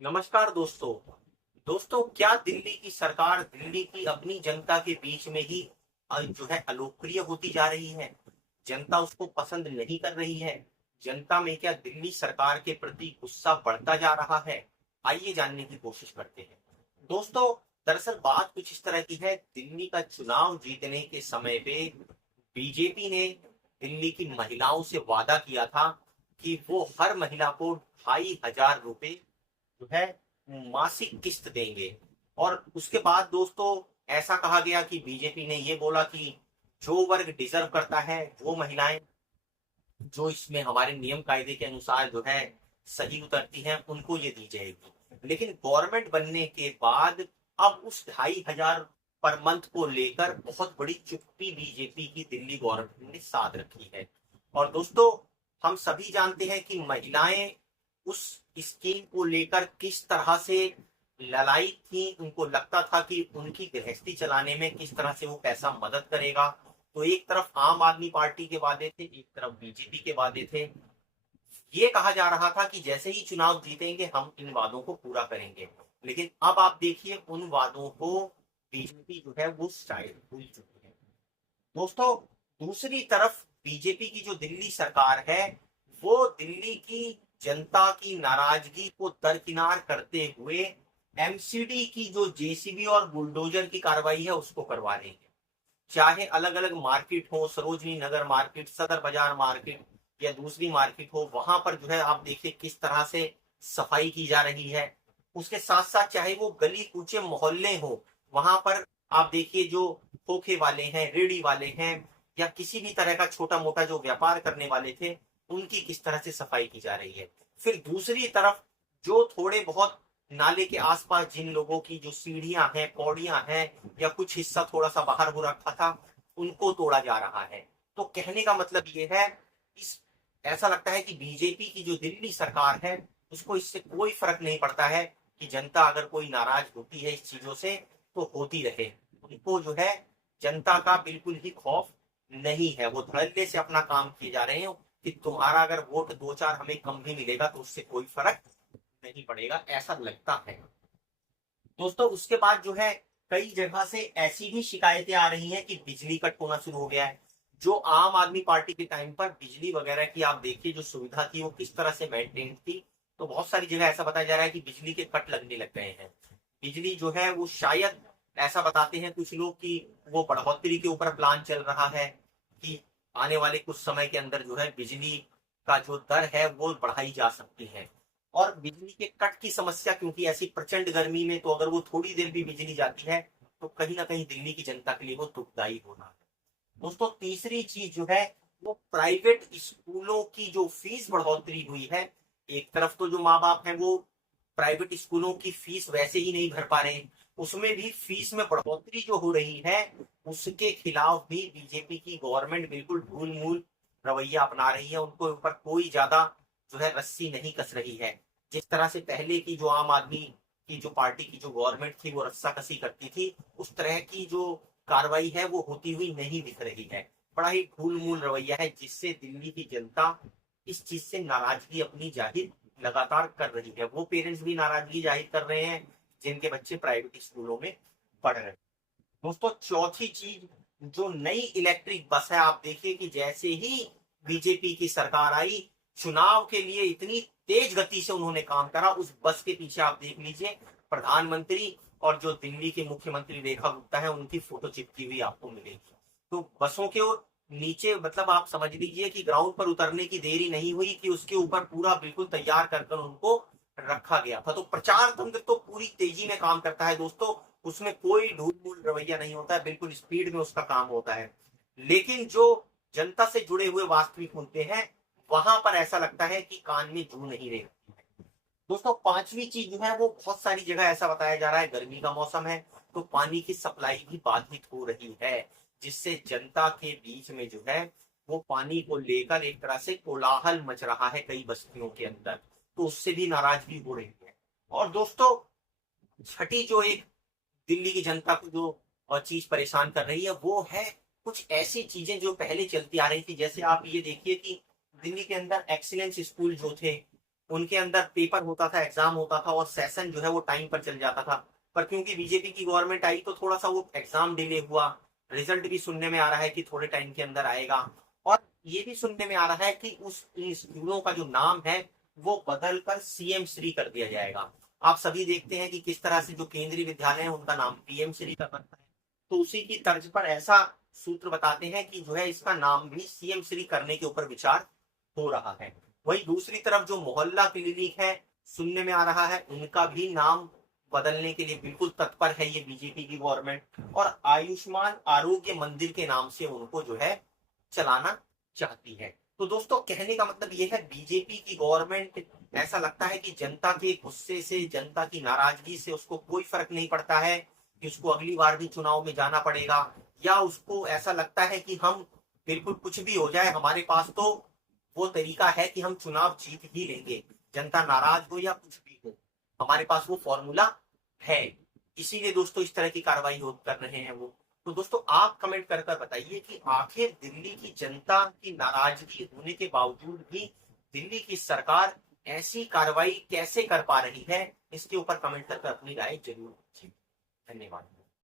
नमस्कार दोस्तों। क्या दिल्ली की सरकार दिल्ली की अपनी जनता के बीच में ही जो है अलोकप्रिय होती जा रही है? जनता उसको पसंद नहीं कर रही है? जनता में क्या दिल्ली सरकार के प्रति गुस्सा बढ़ता जा रहा है? आइए जानने की कोशिश करते हैं। दोस्तों, दरअसल बात कुछ इस तरह की है। दिल्ली का चुनाव जीतने के समय पे बीजेपी ने दिल्ली की महिलाओं से वादा किया था कि वो हर महिला को 2,500 रुपए जो है मासिक किस्त देंगे। और उसके बाद दोस्तों, ऐसा कहा गया कि बीजेपी ने ये बोला कि जो वर्ग डिजर्व करता है, वो महिलाएं जो इसमें हमारे नियम कायदे के अनुसार जो है सही उतरती हैं, उनको ये दी जाएगी। लेकिन गवर्नमेंट बनने के बाद अब उस 2,500 पर मंथ को लेकर बहुत बड़ी चुप्पी बीजेपी की दिल्ली गवर्नमेंट ने साध रखी है। और दोस्तों, हम सभी जानते हैं कि महिलाएं उस स्कीम को लेकर किस तरह से ललाई थी। उनको लगता था कि उनकी गृहस्थी चलाने में किस तरह से वो पैसा मदद करेगा। तो एक तरफ आम आदमी पार्टी के वादे थे, एक तरफ बीजेपी के वादे थे। ये कहा जा रहा था कि जैसे ही चुनाव जीतेंगे हम इन वादों को पूरा करेंगे। लेकिन अब आप देखिए, उन वादों को बीजेपी जो है वो शायद भूल चुकी है। दोस्तों, दूसरी तरफ बीजेपी की जो दिल्ली सरकार है, वो दिल्ली की जनता की नाराजगी को दरकिनार करते हुए एमसीडी की जो जेसीबी और बुलडोजर की कार्रवाई है उसको करवा रही है। चाहे अलग अलग मार्केट हो, सरोजनी नगर मार्केट, सदर बाजार मार्केट या दूसरी मार्केट हो, वहां पर जो है आप देखिए किस तरह से सफाई की जा रही है। उसके साथ साथ चाहे वो गली कूचे मोहल्ले हो, वहां पर आप देखिए जो खोखे वाले हैं, रेड़ी वाले हैं, या किसी भी तरह का छोटा मोटा जो व्यापार करने वाले थे, उनकी किस तरह से सफाई की जा रही है। फिर दूसरी तरफ जो थोड़े बहुत नाले के आसपास जिन लोगों की जो सीढ़ियां हैं, पौड़ियां हैं, या कुछ हिस्सा थोड़ा सा बाहर हो रखा था, उनको तोड़ा जा रहा है। तो कहने का मतलब ये है, इस ऐसा लगता है कि बीजेपी की जो दिल्ली सरकार है, उसको इससे कोई फर्क नहीं पड़ता है कि जनता अगर कोई नाराज होती है इस चीजों से तो होती रहे। उनको जो है जनता का बिल्कुल ही खौफ नहीं है। वो धड़ल्ले से अपना काम किए जा रहे हैं कि तुम्हारा अगर वोट दो चार हमें कम भी मिलेगा तो उससे कोई फर्क नहीं पड़ेगा, ऐसा लगता है। दोस्तों, उसके बाद जो है कई जगह से ऐसी भी शिकायतें आ रही हैं कि बिजली कट होना शुरू हो गया है। जो आम आदमी पार्टी के टाइम पर बिजली वगैरह की आप देखिए जो सुविधा थी वो किस तरह से मेंटेन थी। तो बहुत सारी जगह ऐसा बताया जा रहा है कि बिजली के कट लगने लग गए हैं। बिजली जो है वो शायद, ऐसा बताते हैं कुछ लोग कि वो बढ़ोतरी के ऊपर प्लान चल रहा है कि आने वाले कुछ समय के अंदर जो है बिजली का जो दर है वो बढ़ाई जा सकती है। और बिजली के कट की समस्या, क्योंकि ऐसी प्रचंड गर्मी में तो अगर वो थोड़ी देर भी बिजली जाती है तो कहीं ना कहीं दिल्ली की जनता के लिए वो दुखदायी होना है। दोस्तों, तीसरी चीज जो है वो प्राइवेट स्कूलों की जो फीस बढ़ोतरी हुई है। एक तरफ तो जो माँ बाप हैं वो प्राइवेट स्कूलों की फीस वैसे ही नहीं भर पा रहे हैं, उसमें भी फीस में बढ़ोतरी जो हो रही है उसके खिलाफ भी बीजेपी की गवर्नमेंट बिल्कुल ढूल मूल रवैया अपना रही है। उनको ऊपर कोई ज्यादा जो है रस्सी नहीं कस रही है। जिस तरह से पहले की जो आम आदमी की जो पार्टी की जो गवर्नमेंट थी वो रस्सा कसी करती थी, उस तरह की जो कार्रवाई है वो होती हुई नहीं दिख रही है। बड़ा ही ढूल मूल रवैया है, जिससे दिल्ली की जनता इस चीज से नाराजगी अपनी जाहिर लगातार कर रही है। वो पेरेंट्स भी नाराजगी जाहिर कर रहे हैं जिनके बच्चे प्राइवेट स्कूलों में पढ़ रहे हैं। दोस्तों, चौथी चीज, जो नई इलेक्ट्रिक बस है, आप देखिए कि जैसे ही बीजेपी की सरकार आई, चुनाव के लिए इतनी तेज गति से उन्होंने काम करा। उस बस के पीछे आप देख लीजिए प्रधानमंत्री और जो दिल्ली के मुख्यमंत्री रेखा गुप्ता है उनकी फोटो चिपकी हुई आपको मिलेगी। तो बसों के नीचे, मतलब आप समझ लीजिए कि ग्राउंड पर उतरने की देरी नहीं हुई कि उसके ऊपर पूरा बिल्कुल तैयार कर कर उनको रखा गया था। तो प्रचार तंत्र तो पूरी तेजी में काम करता है दोस्तों। उसमें कोई ढूल मूल रवैया नहीं होता है, बिल्कुल स्पीड में उसका काम होता है। लेकिन जो जनता से जुड़े हुए वास्तविक मुद्दे हैं, वहां पर ऐसा लगता है कि कान में जू नहीं रही। दोस्तों, पांचवी चीज जो है वो बहुत सारी जगह ऐसा बताया जा रहा है, गर्मी का मौसम है तो पानी की सप्लाई भी बाधित हो रही है, जिससे जनता के बीच में जो है वो पानी को लेकर एक तरह से कोलाहल मच रहा है कई बस्तियों के अंदर। तो उससे भी नाराजगी हो रही है। और दोस्तों, छठी जो एक दिल्ली की जनता को जो चीज परेशान कर रही है वो है कुछ ऐसी चीजें जो पहले चलती आ रही थी। जैसे आप ये देखिए कि दिल्ली के अंदर एक्सीलेंस स्कूल जो थे, उनके अंदर पेपर होता था, एग्जाम होता था और सेशन जो है वो टाइम पर चल जाता था। पर क्योंकि बीजेपी की गवर्नमेंट आई तो थोड़ा सा वो एग्जाम डिले हुआ। रिजल्ट भी सुनने में आ रहा है कि थोड़े टाइम के अंदर आएगा। और ये भी सुनने में आ रहा है कि उस स्कूलों का जो नाम है वो बदल कर सीएम श्री कर दिया जाएगा। आप सभी देखते हैं कि किस तरह से जो केंद्रीय विद्यालय है उनका नाम पीएम श्री कर रखा है। तो उसी की तर्ज पर ऐसा सूत्र बताते हैं कि जो है इसका नाम भी सीएम श्री करने के ऊपर विचार हो रहा है। वही दूसरी तरफ जो मोहल्ला क्लिनिक है सुनने में आ रहा है उनका भी नाम बदलने के लिए बिल्कुल तत्पर है ये बीजेपी की गवर्नमेंट, और आयुष्मान आरोग्य मंदिर के नाम से उनको जो है चलाना चाहती है। तो दोस्तों कहने का मतलब ये है बीजेपी की गवर्नमेंट, ऐसा लगता है कि जनता के गुस्से से, जनता की नाराजगी से उसको कोई फर्क नहीं पड़ता है कि उसको अगली बार भी चुनाव में जाना पड़ेगा, या उसको ऐसा लगता है कि हम बिल्कुल कुछ भी हो जाए हमारे पास तो वो तरीका है कि हम चुनाव जीत ही लेंगे, जनता नाराज हो या कुछ भी हो, हमारे पास वो फॉर्मूला है। इसीलिए दोस्तों इस तरह की कार्रवाई कर रहे हैं वो। तो दोस्तों आप कमेंट कर बताइए कि आखिर दिल्ली की जनता की नाराजगी होने के बावजूद भी दिल्ली की सरकार ऐसी कार्रवाई कैसे कर पा रही है। इसके ऊपर कमेंट कर अपनी राय जरूर दीजिए। धन्यवाद।